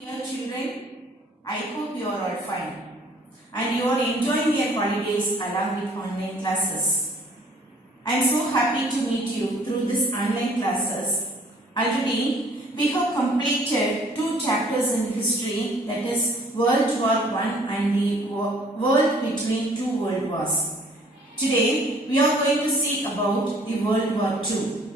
Dear children, I hope you are all fine and you are enjoying your holidays along with online classes. I am so happy to meet you through this online classes. Already, we have completed 2 chapters in history, that is World War I and the world between 2 world wars. Today, we are going to see about the World War II.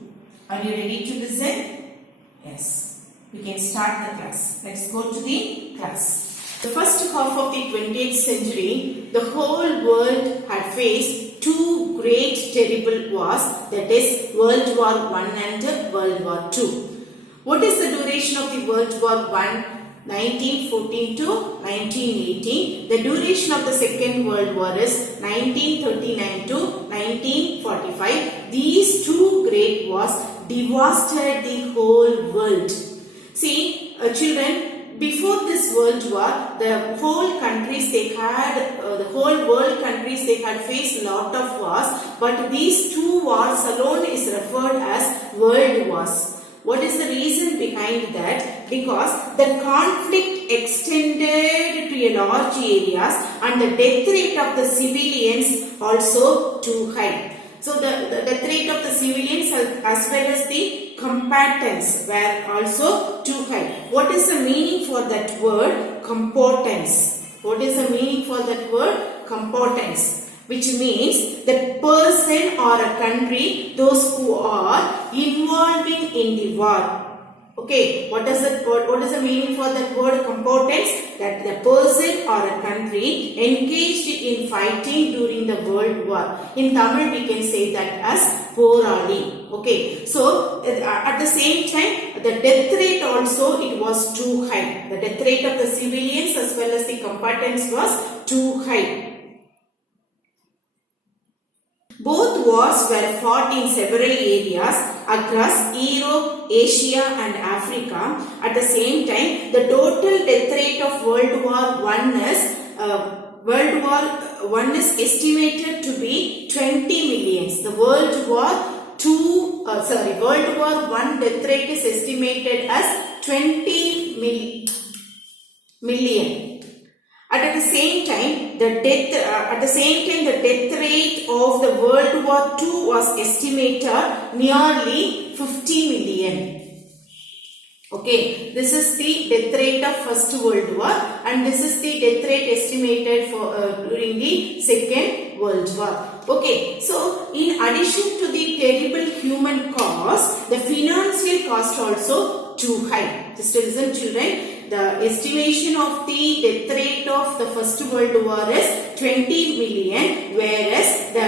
Are you ready to listen? Yes. We can start the class. Let's go to the class. The first half of the 20th century, the whole world had faced 2 great terrible wars, that is World War I and World War II. What is the duration of the World War I? 1914 to 1918. The duration of the Second World War is 1939 to 1945. These 2 great wars devastated the whole world. See, children, before this World War, the whole world countries they had faced a lot of wars, but these 2 wars alone is referred as world wars. What is the reason behind that? Because the conflict extended to a large areas and the death rate of the civilians also too high. So the death rate of the civilians as well as the combatants were also too high. What is the meaning for that word? Combatants. What is the meaning for that word? Combatants. Which means the person or a country, those who are involving in the war. Okay, what is the meaning for that word combatants? That the person or a country engaged in fighting during the World War. In Tamil we can say that as porali. Okay, so at the same time the death rate also it was too high. The death rate of the civilians as well as the combatants was too high. Both wars were fought in several areas across Europe, Asia and Africa. At the same time, the total death rate of World War I is estimated to be 20 millions. The World War I death rate is estimated as 20 million. At the same time, the death rate of the World War II was estimated nearly 50 million. Okay, this is the death rate of First World War and this is the death rate estimated for during the Second World War. Okay, so in addition to the terrible human cost, the financial cost also too high. Just listen, children. The estimation of the death rate of the First World War is 20 million, whereas the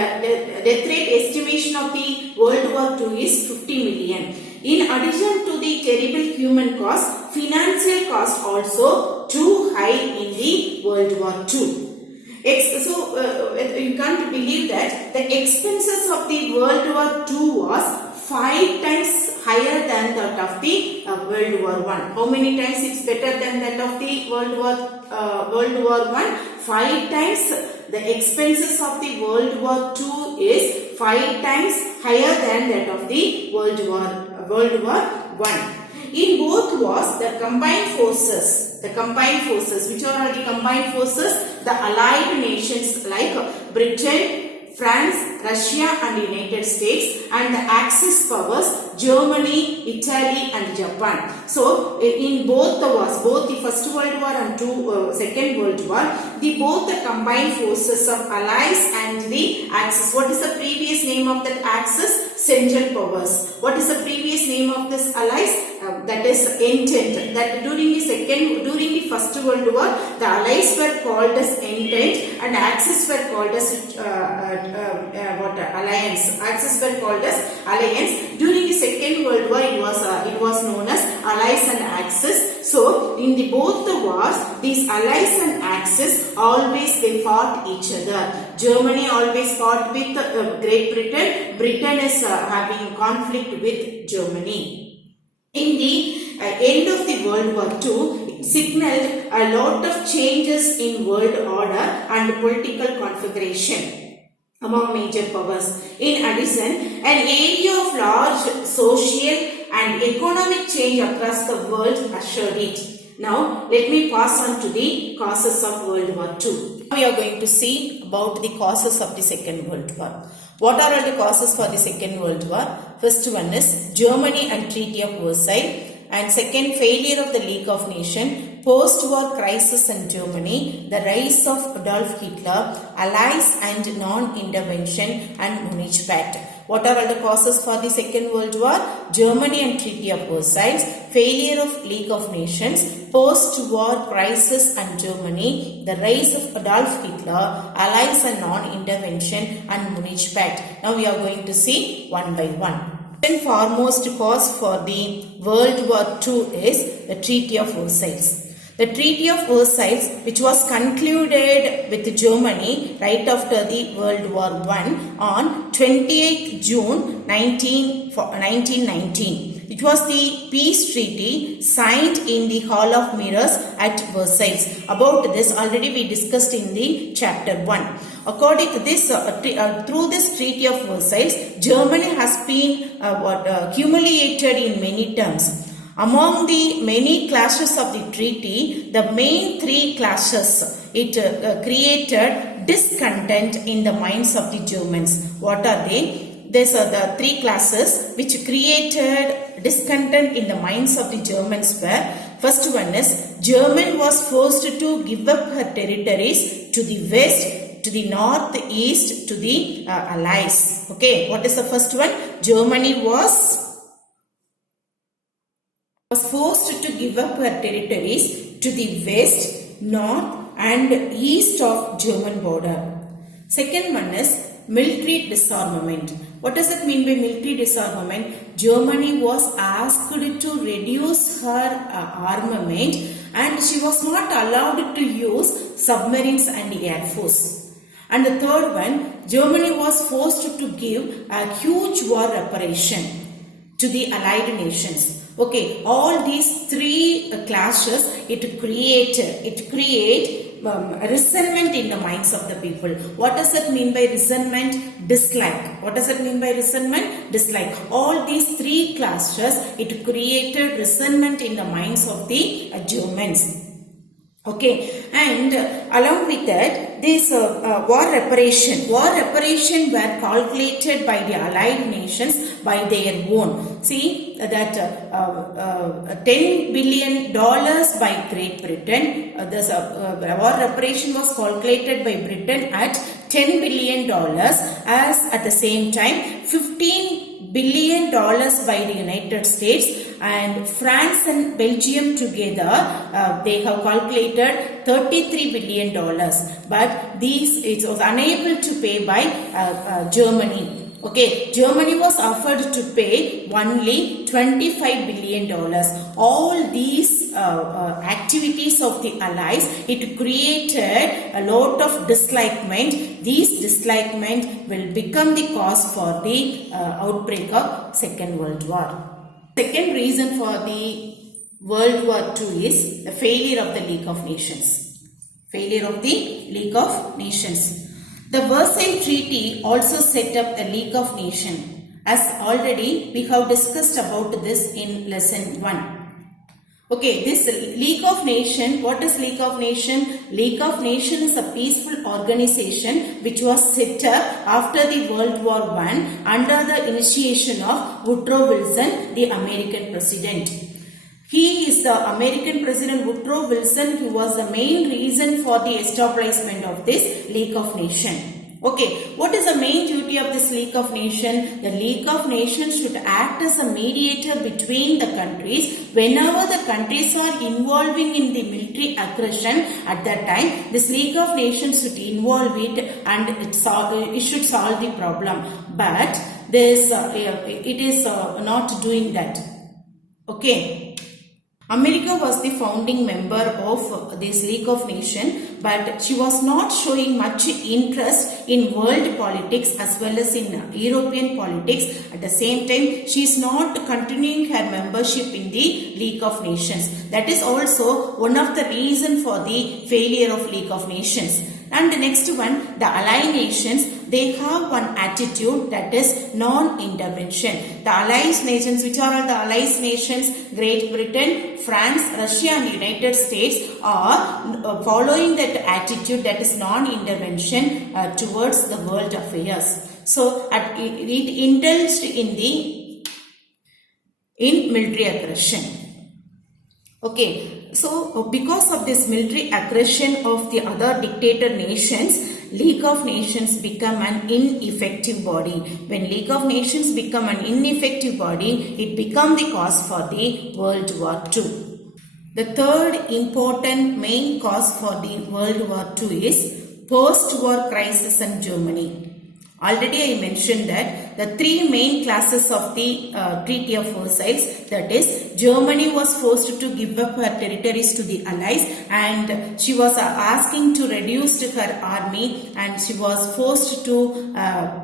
death rate estimation of the World War II is 50 million. In addition to the terrible human cost, financial cost also too high in the World War II. So you can't believe that the expenses of the World War II was 5 times higher than that of the World War I. How many times it's better than that of the World War I? 5 times. The expenses of the World War II is 5 times higher than that of the World War I. In both wars, the combined forces, which are the combined forces? The allied nations like Britain, France, Russia and United States, and the Axis powers Germany, Italy and Japan. So in both the wars, both the First World War and Second World War, both the combined forces of Allies and the Axis. What is the previous name of that Axis? Central powers. What is the previous name of this Allies? That is Entente. That during the First World War, the Allies were called as Entente and Axis were called as Alliance. Axis were called as Alliance. During the Second World War, it was known as Allies and Axis. So in both the wars, these Allies and Axis always they fought each other. Germany always fought with Great Britain. Britain is having conflict with Germany. In the end of the World War II, it signaled a lot of changes in world order and political configuration among major powers. In addition, an area of large social and economic change across the world ushered it. Now, let me pass on to the causes of World War II. Now we are going to see about the causes of the Second World War. What are all the causes for the Second World War? First one is Germany and Treaty of Versailles. And second, failure of the League of Nations, post-war crisis in Germany, the rise of Adolf Hitler, allies and non-intervention, and Munich Pact. What are all the causes for the Second World War? Germany and Treaty of Versailles, failure of League of Nations, post-war crisis and Germany, the rise of Adolf Hitler, allies and non-intervention, and Munich Pact. Now we are going to see one by one. The foremost cause for the World War II is the Treaty of Versailles. The Treaty of Versailles, which was concluded with Germany right after the World War I on 28th June 1919. It was the peace treaty signed in the Hall of Mirrors at Versailles. About this already we discussed in the chapter 1. According to this, through this Treaty of Versailles, Germany has been humiliated in many terms. Among the many clashes of the treaty, the main three clashes, it created discontent in the minds of the Germans. What are they? These are the three classes which created discontent in the minds of the Germans were, first one is, Germany was forced to give up her territories to the west, to the north, east, to the allies. Okay, what is the first one? Germany was forced to give up her territories to the west, north and east of German border. Second one is military disarmament. What does it mean by military disarmament? Germany was asked to reduce her armament and she was not allowed to use submarines and air force. And the third one, Germany was forced to give a huge war reparation to the allied nations. Okay, all these three clashes, it create resentment in the minds of the people. What does it mean by resentment? Dislike. What does it mean by resentment? Dislike. All these three clashes, it created resentment in the minds of the Germans. Okay, and along with that, this war reparation were calculated by the allied nations by their own. See that $10 billion by Great Britain. This war reparation was calculated by Britain at $10 billion, as at the same time $15 billion by the United States, and France and Belgium together they have calculated $33 billion, but it was unable to pay by Germany. Okay, Germany was offered to pay only $25 billion. All these activities of the allies, it created a lot of dislikement. These dislikement will become the cause for the outbreak of Second World War. Second reason for the World War II is the failure of the League of Nations. Failure of the League of Nations. The Versailles Treaty also set up a League of Nations. As already we have discussed about this in lesson 1. Okay, this League of Nations, what is League of Nations? League of Nations is a peaceful organization which was set up after the World War I under the initiation of Woodrow Wilson, the American president. He is the American President Woodrow Wilson who was the main reason for the establishment of this League of Nations. Okay, what is the main duty of this League of Nations? The League of Nations should act as a mediator between the countries. Whenever the countries are involving in the military aggression at that time, this League of Nations should involve it and it should solve the problem. But this it is not doing that. Okay. America was the founding member of this League of Nations, but she was not showing much interest in world politics as well as in European politics. At the same time, she is not continuing her membership in the League of Nations. That is also one of the reasons for the failure of League of Nations. And the next one, the Allied nations, they have one attitude, that is non-intervention. The Allied nations, which are all the Allied nations? Great Britain, France, Russia and United States are following that attitude, that is non-intervention towards the world affairs. So it indulged in military aggression. Okay, so because of this military aggression of the other dictator nations, League of Nations become an ineffective body. When League of Nations become an ineffective body, it become the cause for the World War II. The third important main cause for the World War II is post-war crisis in Germany. Already I mentioned that the three main classes of the Treaty of Versailles, that is, Germany was forced to give up her territories to the Allies and she was asking to reduce her army and she was forced to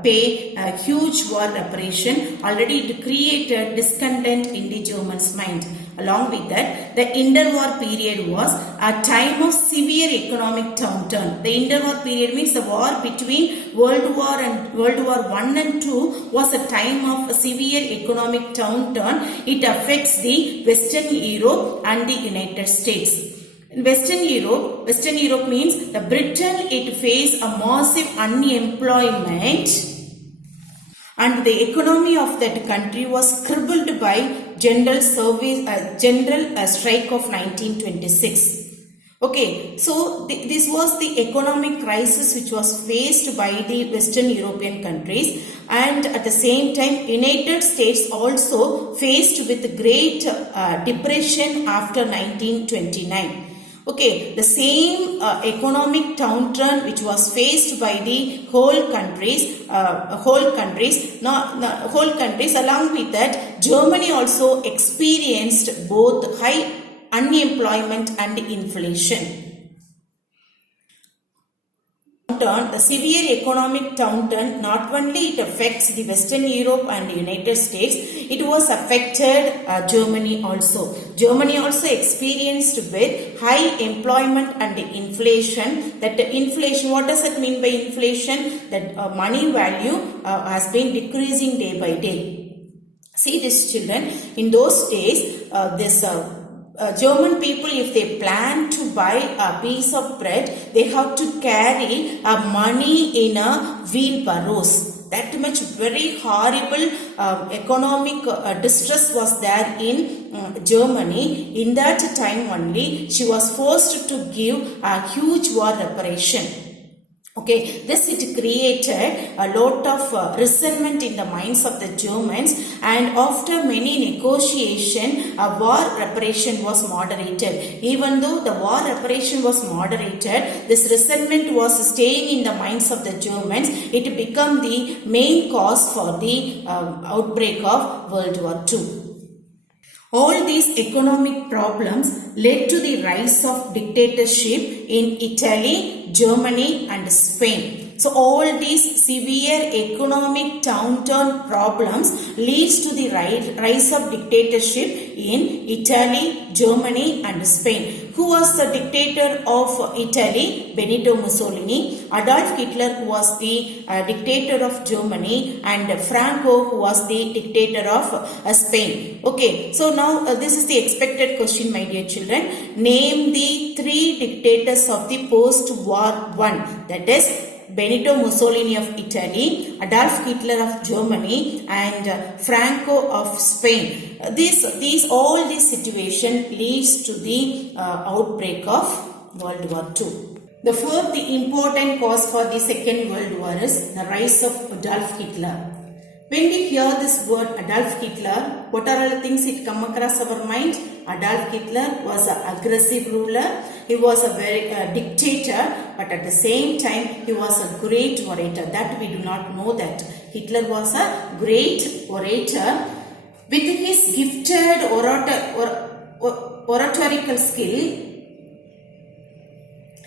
pay a huge war reparation. Already it created discontent in the Germans' mind. Along with that, the interwar period was a time of severe economic downturn. The interwar period means the war between World War I and II was a time of severe economic downturn. It affects the Western Europe and the United States. In Western Europe means the Britain, it faced a massive unemployment and the economy of that country was crippled by general strike of 1926. Okay, so this was the economic crisis which was faced by the Western European countries, and at the same time United States also faced with great depression after 1929. Okay, the same economic downturn which was faced by the whole countries, along with that Germany also experienced both high unemployment and inflation. The severe economic downturn, not only it affects the Western Europe and United States, it was affected Germany also. Germany also experienced with high employment and inflation. That inflation, what does it mean by inflation? That money value has been decreasing day by day. See this, children, in those days, German people, if they plan to buy a piece of bread, they have to carry money in a wheelbarrows. That much very horrible economic distress was there in Germany. In that time only, she was forced to give a huge war reparation. Okay, this it created a lot of resentment in the minds of the Germans, and after many negotiation, a war reparation was moderated. Even though the war reparation was moderated, this resentment was staying in the minds of the Germans. It became the main cause for the outbreak of World War II. All these economic problems led to the rise of dictatorship in Italy, Germany and Spain. So all these severe economic downturn problems leads to the rise of dictatorship in Italy, Germany and Spain. Who was the dictator of Italy? Benito Mussolini. Adolf Hitler, who was the dictator of Germany, and Franco, who was the dictator of Spain. Okay, so now this is the expected question, my dear children. Name the three dictators of the post-war I. That is Benito Mussolini of Italy, Adolf Hitler of Germany and Franco of Spain. All this situation leads to the outbreak of World War II. The fourth important cause for the Second World War is the rise of Adolf Hitler. When we hear this word Adolf Hitler, what are all the things it come across our mind? Adolf Hitler was an aggressive ruler. He was a very dictator, but at the same time, he was a great orator. That we do not know that. Hitler was a great orator. With his gifted oratorical skill,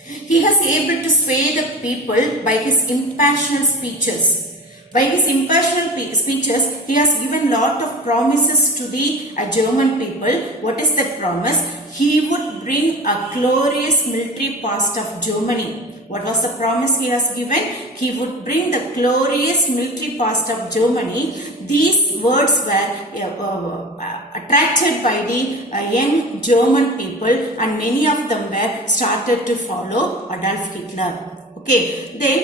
he was able to sway the people by his impassioned speeches. By his impassioned speeches, he has given lot of promises to the German people. What is that promise? he would bring a glorious military past of Germany. What was the promise he has given? He would bring the glorious military past of Germany. These words were attracted by the young German people, and many of them were started to follow Adolf Hitler. Okay, then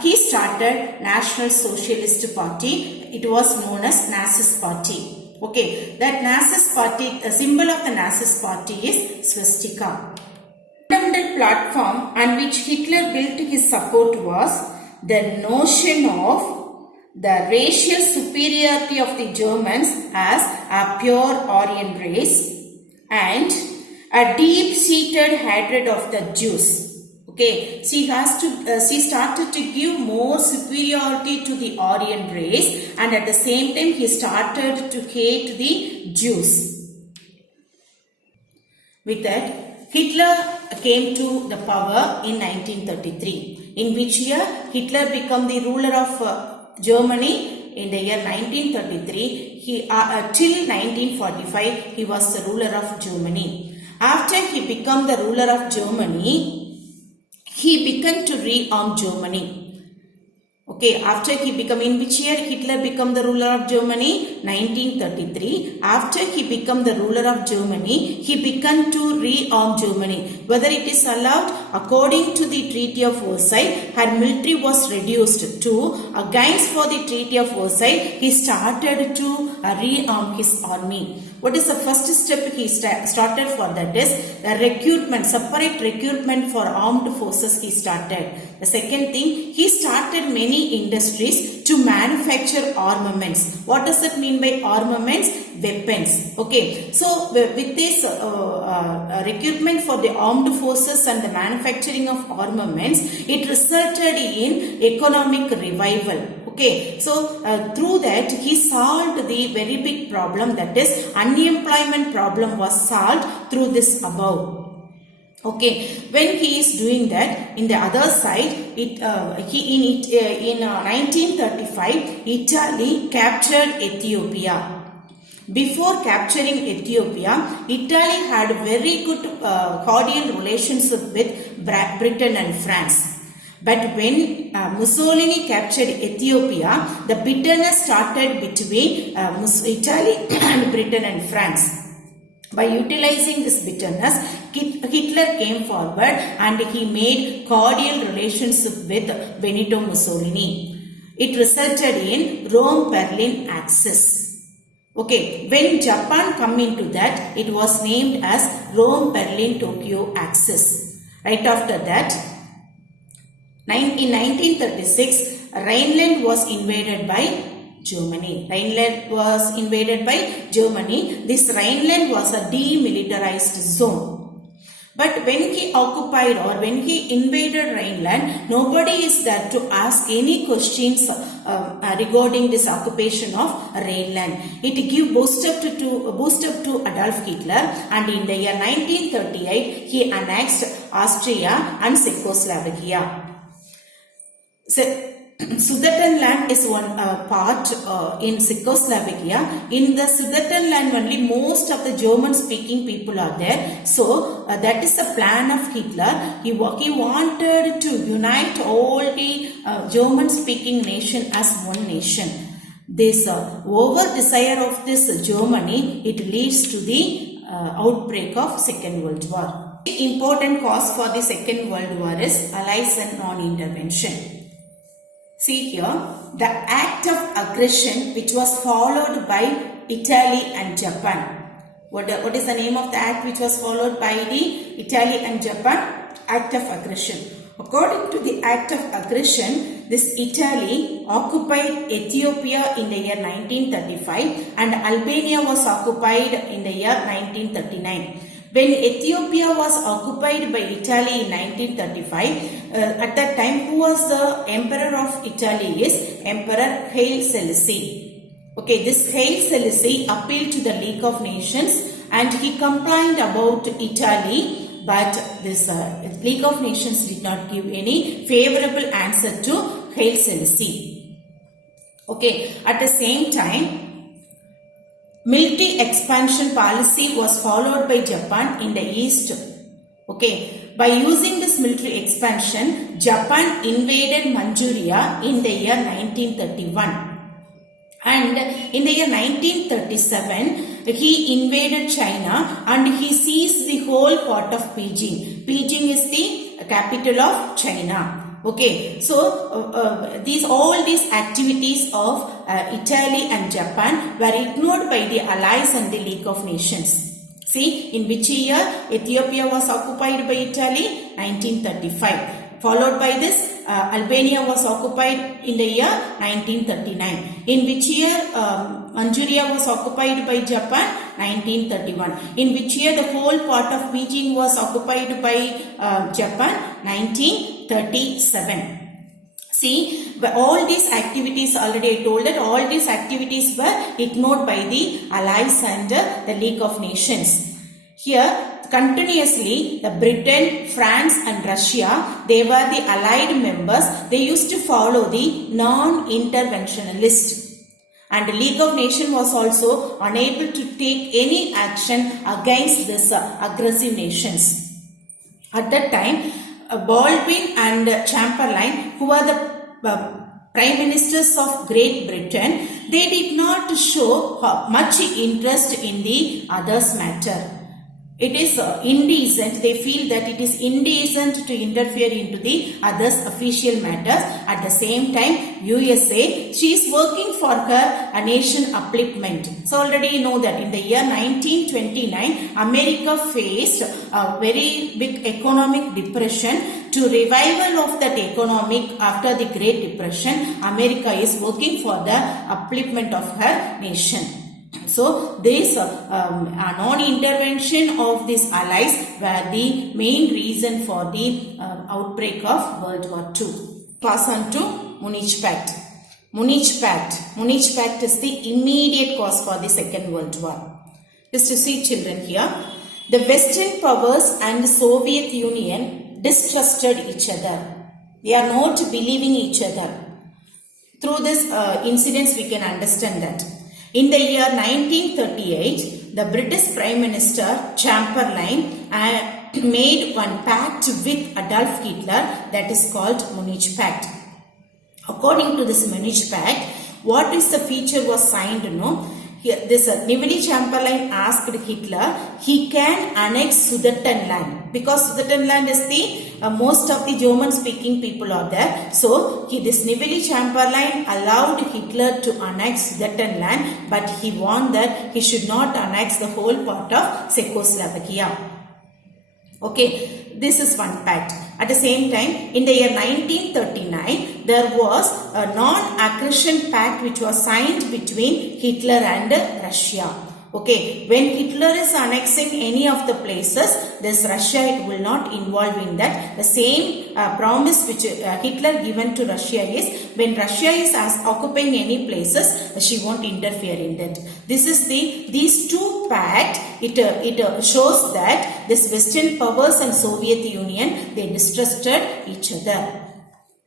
he started National Socialist Party. It was known as Nazist Party. Okay, that Nazist Party, the symbol of the Nazist Party is swastika. The fundamental platform on which Hitler built his support was the notion of the racial superiority of the Germans as a pure Aryan race and a deep-seated hatred of the Jews. Okay, she started to give more superiority to the Aryan race, and at the same time he started to hate the Jews. With that, Hitler came to the power in 1933. In which year Hitler became the ruler of Germany? In the year 1933. Till 1945 he was the ruler of Germany. After he became the ruler of Germany, he began to rearm Germany. Okay, after he became, in which year Hitler became the ruler of Germany? 1933. After he became the ruler of Germany, he began to rearm Germany. Whether it is allowed, according to the Treaty of Versailles, her military was reduced to, against for the Treaty of Versailles, he started to rearm his army. What is the first step he started for that is the recruitment, separate recruitment for armed forces he started. The second thing, he started many industries to manufacture armaments. What does it mean by armaments? Weapons. Okay, so with this recruitment for the armed forces and the manufacturing of armaments, it resulted in economic revival. Okay, so through that he solved the very big problem, that is unemployment problem was solved through this above. Okay, when he is doing that, in the other side, in 1935, Italy captured Ethiopia. Before capturing Ethiopia, Italy had very good cordial relationship with Britain and France. But when Mussolini captured Ethiopia, the bitterness started between Italy and Britain and France. By utilizing this bitterness, Hitler came forward and he made cordial relationship with Benito Mussolini. It resulted in Rome-Berlin Axis. Okay, when Japan come into that, it was named as Rome-Berlin-Tokyo Axis. Right after that, in 1936, Rhineland was invaded by Germany. Rhineland was invaded by Germany. This Rhineland was a demilitarized zone. But when he occupied or when he invaded Rhineland, nobody is there to ask any questions regarding this occupation of Rhineland. It gave boost up to Adolf Hitler, and in the year 1938 he annexed Austria and Czechoslovakia. Sudetenland is one part in Czechoslovakia. In the Sudetenland only most of the German speaking people are there. So that is the plan of Hitler. He wanted to unite all the German speaking nation as one nation. This over desire of this Germany, it leads to the outbreak of Second World War. The important cause for the Second World War is allies and non-intervention. See here, the act of aggression which was followed by Italy and Japan. What is the name of the act which was followed by the Italy and Japan? Act of aggression. According to the act of aggression, this Italy occupied Ethiopia in the year 1935 and Albania was occupied in the year 1939. When Ethiopia was occupied by Italy in 1935, at that time, who was the emperor of Italy is Emperor Haile Selassie. Okay, this Haile Selassie appealed to the League of Nations and he complained about Italy, but this League of Nations did not give any favorable answer to Haile Selassie. Okay, at the same time, military expansion policy was followed by Japan in the east. Okay, by using this military expansion, Japan invaded Manchuria in the year 1931. And in the year 1937, he invaded China and he seized the whole part of Beijing. Beijing is the capital of China. Okay, so all these activities of Italy and Japan were ignored by the Allies and the League of Nations. See, in which year Ethiopia was occupied by Italy? 1935. Followed by this, Albania was occupied in the year 1939. In which year Manchuria was occupied by Japan? 1931. In which year the whole part of Beijing was occupied by Japan? 1937. See, all these activities, already I told that all these activities were ignored by the Allies and the League of Nations. Here, continuously, the Britain, France and Russia, they were the allied members. They used to follow the non-interventionalist. And the League of Nations was also unable to take any action against these aggressive nations. At that time, Baldwin and Chamberlain, who were the Prime Ministers of Great Britain, they did not show much interest in the others' matter. It is indecent. They feel that it is indecent to interfere into the others' official matters. At the same time, USA, she is working for her nation upliftment. So already you know that in the year 1929, America faced a very big economic depression. To revival of that economic after the Great Depression, America is working for the upliftment of her nation. So, this non-intervention of these allies were the main reason for the outbreak of World War II. Pass on to Munich Pact. Munich Pact. Munich Pact is the immediate cause for the Second World War. Just to see children here, the Western powers and the Soviet Union distrusted each other. They are not believing each other. Through this incidents, we can understand that. In the year 1938, the British Prime Minister Chamberlain made one pact with Adolf Hitler that is called Munich Pact. According to this Munich Pact, what is the feature was signed? This Neville Chamberlain asked Hitler, he can annex Sudetenland because Sudetenland is the most of the German speaking people are there. So this Neville Chamberlain allowed Hitler to annex Sudetenland, but he warned that he should not annex the whole part of Czechoslovakia. Okay, this is one pact. At the same time, in the year 1939, there was a non-aggression pact which was signed between Hitler and Russia. Okay, when Hitler is annexing any of the places, this Russia it will not involve in that. The same promise which Hitler given to Russia is, when Russia is occupying any places, she won't interfere in that. This is these two pact. It shows that this Western powers and Soviet Union, they distrusted each other.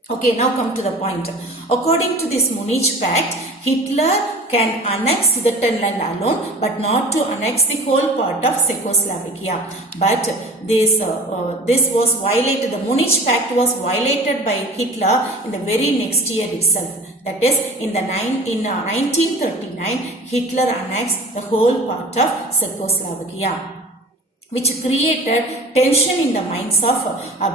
Okay, now come to the point. According to this Munich Pact, Hitler can annex Sudetenland alone, but not to annex the whole part of Czechoslovakia. But this was violated. The Munich Pact was violated by Hitler in the very next year itself. That is, in 1939, Hitler annexed the whole part of Czechoslovakia, which created tension in the minds of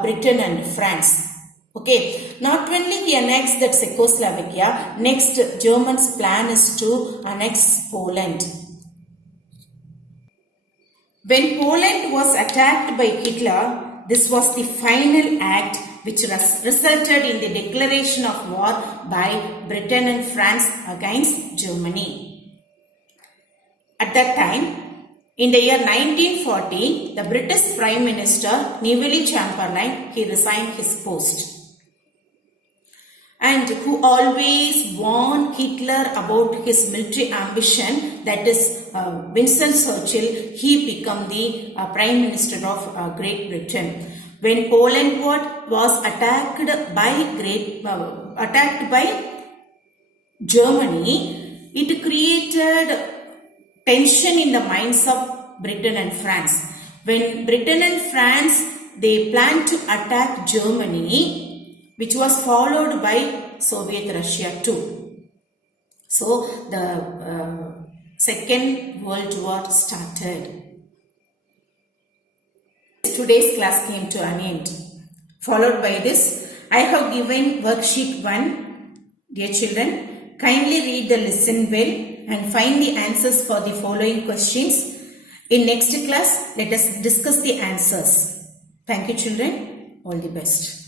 Britain and France. Okay, not only he annexed that Czechoslovakia, next Germans' plan is to annex Poland. When Poland was attacked by Hitler, this was the final act which resulted in the declaration of war by Britain and France against Germany. At that time, in the year 1940, the British Prime Minister Neville Chamberlain, he resigned his post. And who always warned Hitler about his military ambition, that is Winston Churchill, he became the Prime Minister of Great Britain. When Poland was attacked by Germany, it created tension in the minds of Britain and France. When Britain and France, they planned to attack Germany, which was followed by Soviet Russia too. So the Second World War started. Today's class came to an end. Followed by this, I have given worksheet 1. Dear children, kindly read the lesson well and find the answers for the following questions. In next class, let us discuss the answers. Thank you children. All the best.